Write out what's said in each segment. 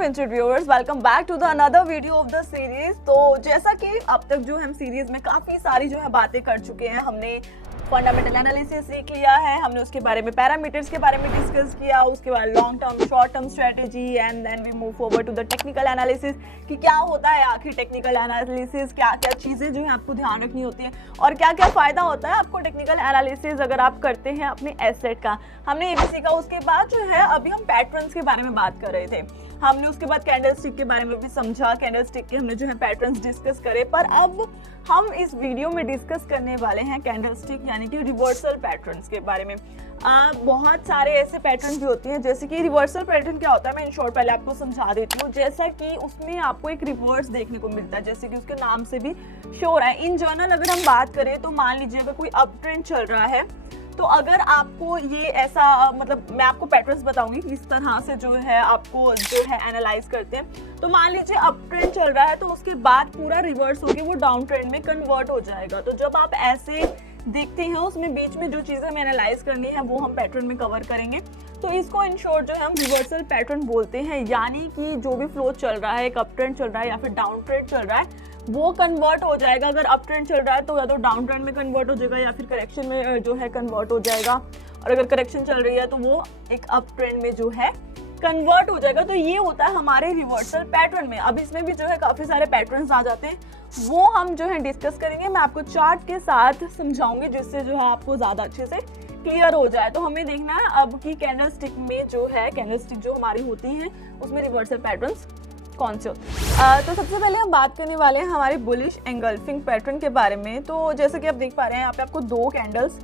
Fintuit viewers, welcome back to the another video of the series। तो जैसा कि अब तक जो हम सीरीज में काफी सारी जो है बातें कर चुके हैं, हमने फंडामेंटल एनालिसिस सीख लिया है, हमने उसके बारे में पैरामीटर्स के बारे में डिस्कस किया, उसके बाद long term short term strategy and then we move forward to the technical analysis कि क्या होता है आखिर टेक्निकल एनालिसिस, क्या क्या चीज़ें जो है आपको ध्यान रखनी होती है और क्या क्या फ़ायदा होता है आपको टेक्निकल एनालिसिस अगर आप करते हैं अपने एसेट का। हमने ये भी सीखा। उसके बाद जो है अभी हम पैटर्न्स के बारे में बात कर रहे थे, हमने उसके बाद कैंडलस्टिक के बारे में भी समझा, कैंडलस्टिक के हमने जो है पैटर्न्स डिस्कस करे। पर अब हम इस वीडियो में डिस्कस करने वाले हैं कैंडलस्टिक यानी कि रिवर्सल पैटर्न्स के बारे में। बहुत सारे ऐसे पैटर्न भी होते हैं, जैसे कि रिवर्सल पैटर्न क्या होता है मैं इन शॉर्ट पहले आपको समझा देती हूँ। जैसा कि उसमें आपको एक रिवर्स देखने को मिलता है, जैसे कि उसके नाम से भी शो हो रहा है। इन जनरल अगर हम बात करें तो मान लीजिए अगर कोई अप ट्रेंड चल रहा है तो अगर आपको ये ऐसा मतलब मैं आपको पैटर्न्स बताऊंगी किस तरह से जो है आपको जो है एनालाइज करते हैं। तो मान लीजिए अप ट्रेंड चल रहा है तो उसके बाद पूरा रिवर्स होके वो डाउन ट्रेंड में कन्वर्ट हो जाएगा। तो जब आप ऐसे देखते हैं उसमें बीच में जो चीज़ें हमें एनालाइज करनी है वो हम पैटर्न में कवर करेंगे। तो इसको इन शॉर्ट जो है हम रिवर्सल पैटर्न बोलते हैं, यानी कि जो भी फ्लो चल रहा है, एक अप ट्रेंड चल रहा है या फिर डाउन ट्रेंड चल रहा है, वो कन्वर्ट हो जाएगा। अगर अप ट्रेंड चल रहा है तो या तो डाउन ट्रेंड में कन्वर्ट हो जाएगा या फिर करेक्शन में जो है कन्वर्ट हो जाएगा, और अगर करेक्शन चल रही है तो वो एक अप ट्रेंड में जो है कन्वर्ट हो जाएगा। तो ये होता है हमारे रिवर्सल पैटर्न में। अब इसमें भी जो है काफ़ी सारे पैटर्न्स आ जाते हैं, वो हम जो है डिस्कस करेंगे। मैं आपको चार्ट के साथ समझाऊंगी जिससे जो है आपको ज़्यादा अच्छे से क्लियर हो जाए। तो हमें देखना है अब कि कैंडलस्टिक में जो है कैंडलस्टिक जो हमारी होती हैं उसमें रिवर्सल पैटर्न्स कौन से होते हैं। तो सबसे पहले हम बात करने वाले हैं हमारे बुलिश एंगल्फिंग पैटर्न के बारे में। तो जैसे कि आप देख पा रहे हैं यहाँ पे आपको दो कैंडल्स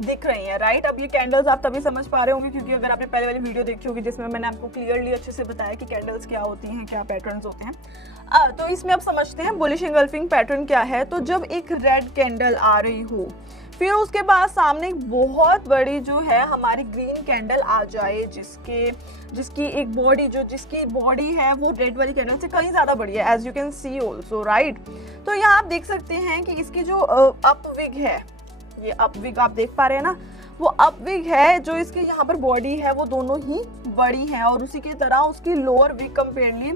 दिख रही हैं, राइट। अब ये कैंडल्स आप तभी समझ पा रहे होंगे क्योंकि अगर आपने पहले वाली वीडियो देखी होगी जिसमें मैंने आपको क्लियरली अच्छे से बताया कि कैंडल्स क्या होती हैं, क्या पैटर्न्स होते हैं। तो इसमें अब समझते हैं बुलिश एंगल्फिंग पैटर्न क्या है। तो जब एक रेड कैंडल आ रही हो, फिर उसके बाद सामने एक बहुत बड़ी जो है हमारी ग्रीन कैंडल आ जाए जिसकी एक बॉडी जिसकी बॉडी है वो रेड वाली कैंडल से कहीं ज़्यादा बड़ी है, as you can see also, right. तो यहाँ आप देख सकते हैं कि इसकी जो अपविग है, ये अपविग आप देख पा रहे हैं ना, वो अपविग है। जो इसकी यहाँ पर बॉडी है वो दोनों ही बड़ी है और उसी की तरह उसकी लोअर विग कंपेयरली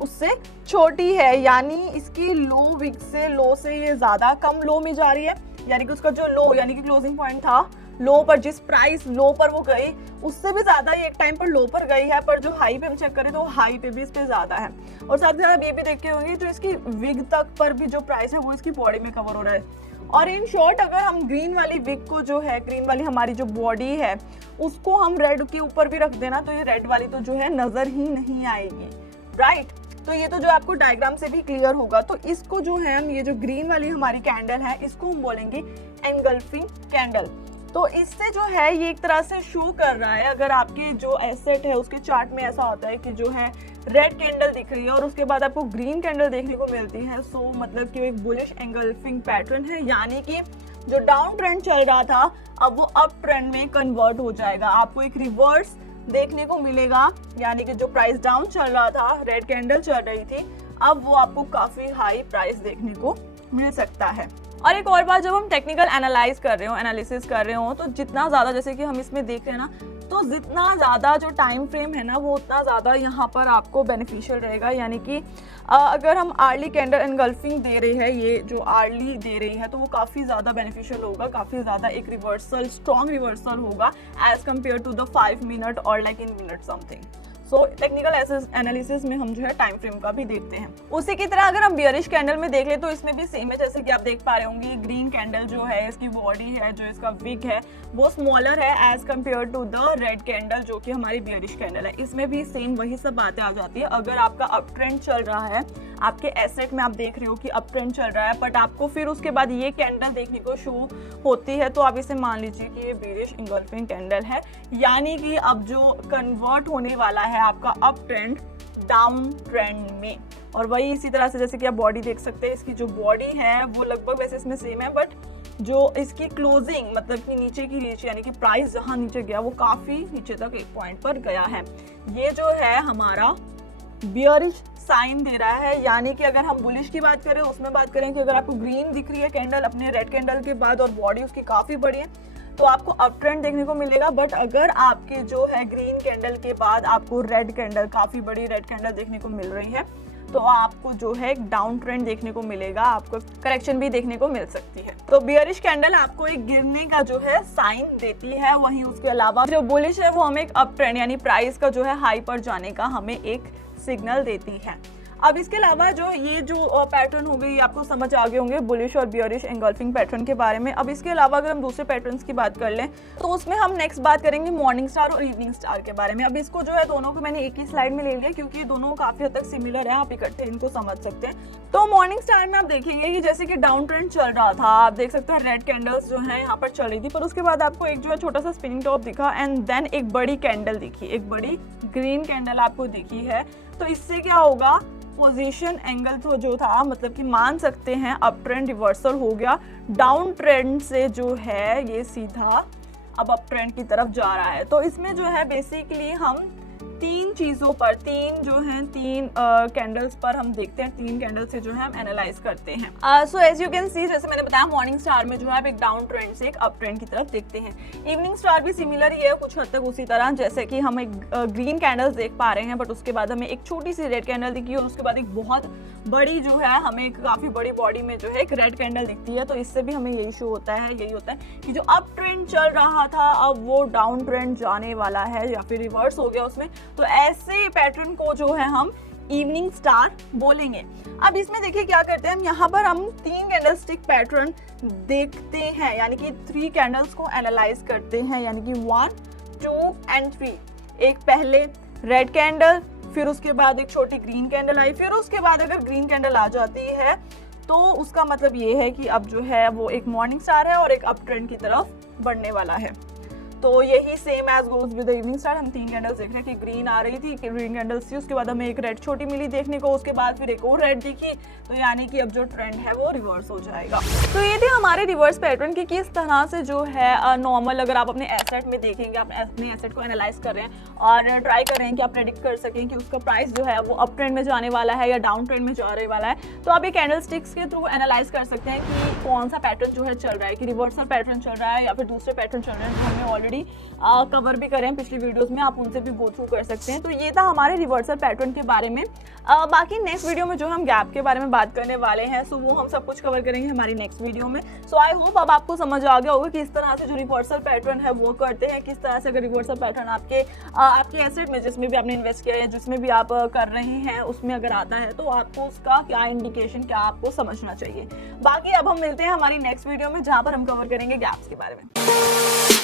उससे छोटी है, यानी इसकी लो से ये ज़्यादा कम लो में जा रही है, यानी कि उसका जो लो यानी कि क्लोजिंग पॉइंट था लो पर, जिस प्राइस लो पर वो गई उससे भी ज़्यादा ये एक टाइम पर लो पर गई है। पर जो हाई पे हम चेक करें तो हाई पे भी इस पे ज़्यादा है। और साथ ही साथ आप ये भी देखते होंगे जो इसकी विग तक पर भी जो प्राइस है वो इसकी बॉडी में कवर हो रहा है। और इन शॉर्ट अगर हम ग्रीन वाली विग को जो है, ग्रीन वाली हमारी जो बॉडी है उसको हम रेड के ऊपर भी रख देना तो ये रेड वाली तो जो है नज़र ही नहीं आएगी, राइट। तो ये तो जो आपको डायग्राम से भी क्लियर होगा। तो इसको जो है हम ये जो ग्रीन वाली हमारी कैंडल है इसको हम बोलेंगे एंगल्फिंग कैंडल। तो इससे जो है ये एक तरह से शो कर रहा है, अगर आपके जो एसेट है उसके चार्ट में ऐसा होता है कि जो है रेड कैंडल दिख रही है और उसके बाद आपको ग्रीन कैंडल देखने को मिलती है, सो मतलब कि एक बुलिश एंगल्फिंग पैटर्न है, यानी कि जो डाउन ट्रेंड चल रहा था अब वो अप ट्रेंड में कन्वर्ट हो जाएगा। आपको एक रिवर्स देखने को मिलेगा, यानी कि जो प्राइस डाउन चल रहा था, रेड कैंडल चल रही थी, अब वो आपको काफी हाई प्राइस देखने को मिल सकता है। और एक और बात, जब हम टेक्निकल एनालाइज कर रहे हो, एनालिसिस कर रहे हो, तो जितना ज़्यादा जैसे कि हम इसमें देख रहे हैं ना, तो जितना ज़्यादा जो टाइम फ्रेम है ना वो उतना ज़्यादा यहाँ पर आपको बेनिफिशियल रहेगा। यानी कि अगर हम आर्ली कैंडल एंगल्फिंग दे रहे हैं, ये जो आर्ली दे रही है तो वो काफ़ी ज़्यादा बेनिफिशियल होगा, काफ़ी ज़्यादा एक रिवर्सल, स्ट्रॉन्ग रिवर्सल होगा as compare to the 5 minute और like in minute something. So technical analysis में हम जो है टाइम फ्रेम का भी देखते हैं। उसी की तरह अगर हम बियरिश कैंडल में देख ले तो इसमें भी सेम है, जैसे कि आप देख पा रहे होंगे ग्रीन कैंडल जो है इसकी बॉडी है, जो इसका विग है वो स्मॉलर है as compare to the red candle जो कि हमारी बियरिश कैंडल है। इसमें भी सेम वही सब बातें आ जाती है। अगर आपका अप ट्रेंड चल रहा है, आपके एसेट में आप देख रहे हो कि अप ट्रेंड चल रहा है, बट आपको फिर उसके बाद ये कैंडल देखने को शो होती है, तो आप इसे मान लीजिए कि ये बियरिश एंगल्फिंग कैंडल है, यानी कि अब जो कन्वर्ट होने वाला है आपका अप ट्रेंड डाउन ट्रेंड में। और वही इसी तरह से जैसे कि आप बॉडी देख सकते हैं, इसकी जो बॉडी है वो लगभग वैसे इसमें सेम है, बट जो इसकी क्लोजिंग मतलब कि नीचे की रीच यानी कि प्राइस जहां नीचे गया वो काफी नीचे तक एक पॉइंट पर गया है। ये जो है हमारा बियरिश साइन दे रहा है, यानी कि अगर हम बुलिश की बात करें उसमें बात करें कि अगर आपको ग्रीन दिख रही है कैंडल अपने रेड कैंडल के बाद और बॉडी उसकी काफी बड़ी है, तो आपको अप ट्रेंड देखने को मिलेगा। बट अगर आपके जो है ग्रीन कैंडल के बाद आपको रेड कैंडल, काफी बड़ी रेड कैंडल देखने को मिल रही है, तो आपको जो है एक डाउन ट्रेंड देखने को मिलेगा, आपको करेक्शन भी देखने को मिल सकती है। तो बियरिश कैंडल आपको एक गिरने का जो है साइन देती है। वहीं उसके अलावा जो बुलिश है वो हमें एक अप ट्रेंड यानी प्राइस का जो है हाई पर जाने का हमें एक सिग्नल देती है। अब इसके अलावा जो ये जो पैटर्न हो गई, आपको समझ आ गए होंगे बुलिश और बियरिश एंगल्फिंग पैटर्न के बारे में। अब इसके अलावा अगर हम दूसरे पैटर्न्स की बात कर लें तो उसमें हम नेक्स्ट बात करेंगे मॉर्निंग स्टार और इवनिंग स्टार के बारे में। अब इसको जो है दोनों को मैंने एक ही स्लाइड में ले लिया क्योंकि ये दोनों काफी हद तक सिमिलर है, आप इकट्ठे इनको समझ सकते हैं। तो मॉर्निंग स्टार में आप देखेंगे कि जैसे कि डाउन ट्रेंड चल रहा था, आप देख सकते हैं रेड कैंडल्स जो है यहाँ पर चल रही थी, पर उसके बाद आपको एक जो है छोटा सा स्पिनिंग टॉप दिखा एंड देन एक बड़ी कैंडल दिखी, एक बड़ी ग्रीन कैंडल आपको दिखी है। तो इससे क्या होगा, पोजीशन एंगल तो जो था, मतलब कि मान सकते हैं अप ट्रेंड रिवर्सल हो गया, डाउन ट्रेंड से जो है ये सीधा अब अप ट्रेंड की तरफ जा रहा है। तो इसमें जो है बेसिकली हम तीन चीज़ों पर, तीन कैंडल्स पर हम देखते हैं, तीन कैंडल से जो है हम एनालाइज करते हैं। So as you can see, जैसे मैंने बताया मॉर्निंग स्टार में जो है आप एक डाउन ट्रेंड से एक अप ट्रेंड की तरफ देखते हैं। इवनिंग स्टार भी सिमिलर ही है कुछ हद तक उसी तरह, जैसे कि हम एक ग्रीन कैंडल्स देख पा रहे हैं, बट उसके बाद हमें एक छोटी सी रेड कैंडल दिखी और उसके बाद एक बहुत बड़ी जो है हमें काफ़ी बड़ी बॉडी में जो है एक रेड कैंडल दिखती है। तो इससे भी हमें यही शो होता है, यही होता है कि जो अप ट्रेंड चल रहा था अब वो डाउन ट्रेंड जाने वाला है या फिर रिवर्स हो गया उसमें। तो ऐसे पैटर्न को जो है हम इवनिंग स्टार बोलेंगे। अब इसमें देखिए क्या करते हैं हम, यहाँ पर हम तीन कैंडल स्टिक पैटर्न देखते हैं, यानी कि 3 कैंडल्स को एनालाइज करते हैं, यानी कि 1, 2 एंड 3। एक पहले रेड कैंडल, फिर उसके बाद एक छोटी ग्रीन कैंडल आई, फिर उसके बाद अगर ग्रीन कैंडल आ जाती है तो उसका मतलब ये है कि अब जो है वो एक मॉर्निंग स्टार है और एक अप ट्रेंड की तरफ बढ़ने वाला है। तो यही same as goes with the evening star. हम 3 कैंडल्स देख रहे हैं कि ग्रीन आ रही थी, कि ग्रीन कैंडल्स थी, उसके बाद हमें एक रेड छोटी मिली देखने को, उसके बाद फिर एक और रेड दिखी, तो यानी कि अब जो ट्रेंड है वो रिवर्स हो जाएगा। तो ये थे हमारे रिवर्स पैटर्न की किस तरह से जो है नॉर्मल, अगर आप अपने एसेट में देखेंगे, आप अपने एसेट को एनालाइज कर रहे हैं और ट्राई कर रहे हैं कि आप प्रेडिक्ट कर सकें कि उसका प्राइस जो है वो अप ट्रेंड में जाने वाला है या डाउन ट्रेंड में जाने वाला है, तो आप ये कैंडल स्टिक्स के थ्रू एनालाइज कर सकते हैं कि कौन सा पैटर्न जो है चल रहा है, कि रिवर्सल पैटर्न चल रहा है या फिर दूसरे पैटर्न चल रहे हैं, जो हमने ऑलरेडी कवर भी करें पिछली वीडियोस में, आप उनसे भी गो थ्रू कर सकते हैं। तो ये था हमारे रिवर्सल पैटर्न के बारे में। बाकी नेक्स्ट वीडियो में जो हम गैप के बारे में बात करने वाले हैं, सो वो हम सब कुछ कवर करेंगे हमारी नेक्स्ट वीडियो में। सो आई होप अब आपको समझ आ गया होगा कि किस तरह से जो रिवर्सल पैटर्न है वो करते हैं, किस तरह से अगर रिवर्सल पैटर्न आपके एसेट में जिसमें भी आपने इन्वेस्ट किया है, जिसमें भी आप कर रहे हैं, उसमें अगर आता है तो आपको उसका क्या इंडिकेशन, क्या आपको समझना चाहिए। बाकी अब हम मिलते हैं हमारी नेक्स्ट वीडियो में, जहाँ पर हम कवर करेंगे गैप्स के बारे में।